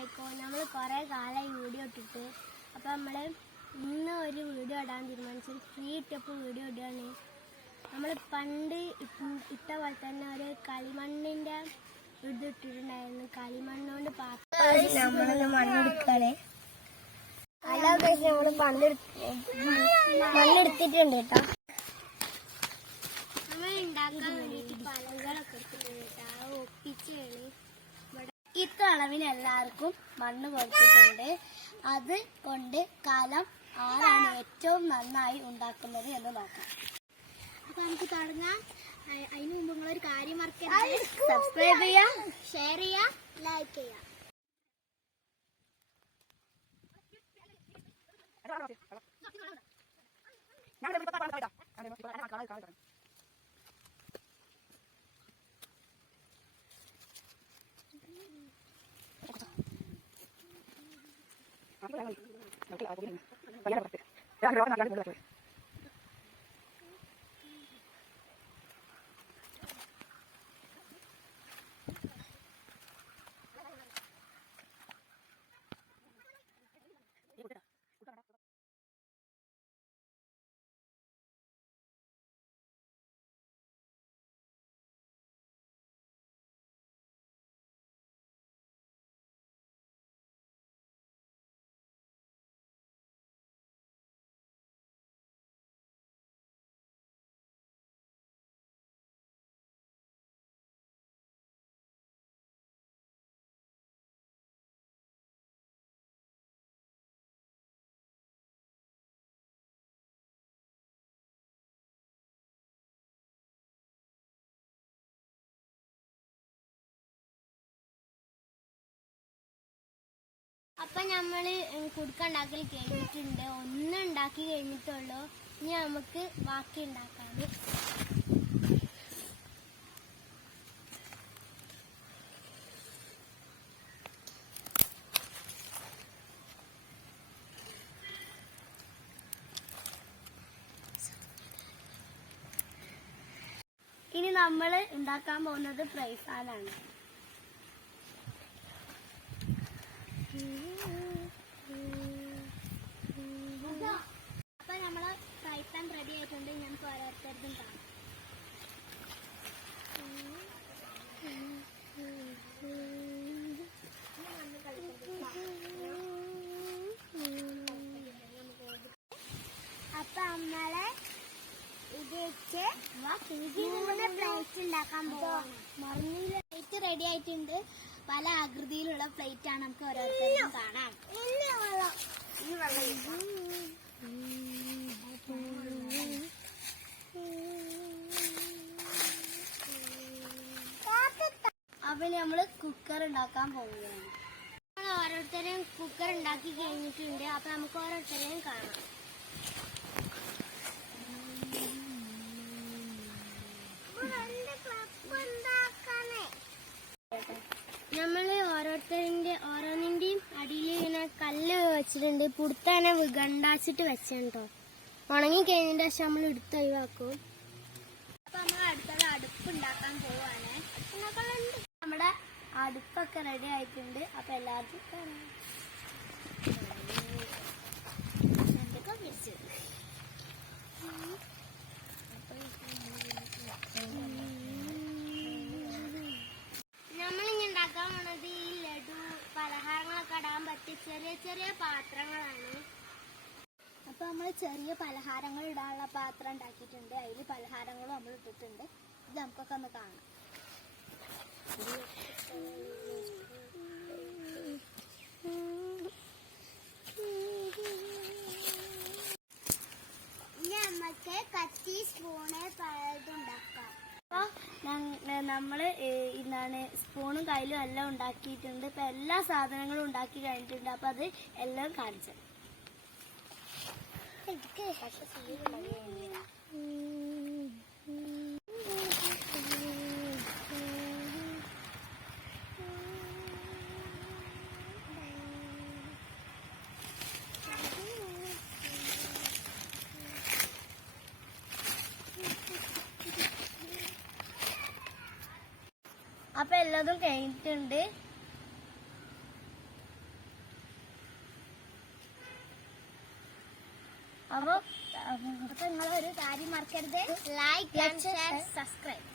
അസ്സലാമലൈക്കും. നമ്മൾ കുറേ കാലമായി വീഡിയോ ഇട്ടിട്ട് അപ്പോൾ നമ്മൾ ഇന്ന് ഒരു വീഡിയോ ഇടാൻ തീരുമാനിച്ചു. ഫ്രീ ഇട്ടപ്പോൾ വീഡിയോ ഇടുകയാണ്. നമ്മൾ പണ്ട് ഇട്ട പോലെ തന്നെ ഒരു കളിമണ്ണിൻ്റെ ഇത് ഇട്ടിട്ടുണ്ടായിരുന്നു. കളിമണ്ണുകൊണ്ട് മണ്ണെടുക്കുകയാണ്. അല്ല നമ്മൾ മണ്ണെടുത്തിട്ടുണ്ട് കേട്ടോ. നമ്മൾ ഉണ്ടാക്കാൻ വേണ്ടിയിട്ട് പലകളൊക്കെ എടുത്തിട്ടുണ്ട് കേട്ടോ. ഒപ്പിച്ചാണ് ഇത്ര അളവിന് എല്ലാവർക്കും മണ്ണ് കൊടുത്തിട്ടുണ്ട്. അത് കൊണ്ട് കലം ആരാണ് ഏറ്റവും നന്നായി ഉണ്ടാക്കുന്നത് എന്ന് നോക്കാം. അപ്പൊ നമുക്ക് തുടങ്ങാം. അതിന് മുമ്പ് നിങ്ങളൊരു കാര്യം മറക്കരുത്. സബ്സ്ക്രൈബ് ചെയ്യുക, ഷെയർ ചെയ്യുക, ലൈക്ക് ചെയ്യുക. അപ്പം നമ്മൾ കുടുക്ക ഉണ്ടാക്കൽ കഴിഞ്ഞിട്ടുണ്ട്. ഒന്ന് ഉണ്ടാക്കി കഴിഞ്ഞിട്ടുള്ളൂ. ഇനി നമുക്ക് ബാക്കി ഉണ്ടാക്കാം. ഇനി നമ്മൾ ഉണ്ടാക്കാൻ പോകുന്നത് ഫ്രൈ പാനാണ്. അപ്പൊ നമ്മള് ഫ്രൈ പാൻ റെഡി ആയിട്ടുണ്ട്. ഞങ്ങൾക്ക് ഓരോരുത്തർക്കും കാണാം. അപ്പൊ നമ്മളെ ഇത് വെച്ച് പ്ലേറ്റ് ഉണ്ടാക്കാൻ പോവാം. പ്ലേറ്റ് റെഡി ആയിട്ടുണ്ട്. പല ആകൃതിയിലുള്ള പ്ലേറ്റ് ആണ്. നമുക്ക് ഓരോരുത്തർക്കും കാണാം. അപ്പൊ നമ്മള് കുക്കർ ഉണ്ടാക്കാൻ പോവുകയാണ്. നമ്മൾ ഓരോരുത്തരെയും കുക്കർ ഉണ്ടാക്കി കഴിഞ്ഞിട്ടുണ്ട്. അപ്പൊ നമുക്ക് ഓരോരുത്തരെയും കാണാം. നമ്മള് ഓരോന്നിന്റെയും അടിയിൽ ഇങ്ങനെ കല്ല് വെച്ചിട്ടുണ്ട്. പുറത്തന്നെ വികണ്ടാച്ചിട്ട് വെച്ചിട്ടോ. ഉണങ്ങി കഴിഞ്ഞതിന്റെ ശേഷം നമ്മൾ എടുത്ത് ഒഴിവാക്കും. അപ്പൊ നമ്മൾ അടുത്തുള്ള അടുപ്പ് ഉണ്ടാക്കാൻ പോവാണ്. നമ്മുടെ അടുപ്പൊക്കെ റെഡി ആയിട്ടുണ്ട്. അപ്പൊ എല്ലാവർക്കും പലഹാരങ്ങളൊക്കെ ഇടാൻ പറ്റിയ ചെറിയ ചെറിയ പാത്രങ്ങളാണ്. അപ്പൊ നമ്മൾ ചെറിയ പലഹാരങ്ങൾ ഇടാനുള്ള പാത്രം ഉണ്ടാക്കിയിട്ടുണ്ട്. അതിൽ പലഹാരങ്ങളും നമ്മൾ ഇട്ടിട്ടുണ്ട്. ഇത് നമുക്കൊക്കെ ഒന്ന് കാണാം. നമുക്ക് കത്തി സ്പൂണ് പലതുണ്ടാക്കാം. അപ്പോൾ നമ്മൾ എന്താണ് സ്പൂണും കയ്യിലും എല്ലാം ഉണ്ടാക്കിയിട്ടുണ്ട്. ഇപ്പം എല്ലാ സാധനങ്ങളും ഉണ്ടാക്കി കഴിഞ്ഞിട്ടുണ്ട്. അപ്പം അത് എല്ലാം കാണിച്ചു. അപ്പം എല്ലാതും കഴിഞ്ഞിട്ടുണ്ട്. അപ്പൊ നിങ്ങളൊരു കാര്യം മറക്കരുത്, ലൈക്ക് ആൻഡ് ഷെയർ, സബ്സ്ക്രൈബ്.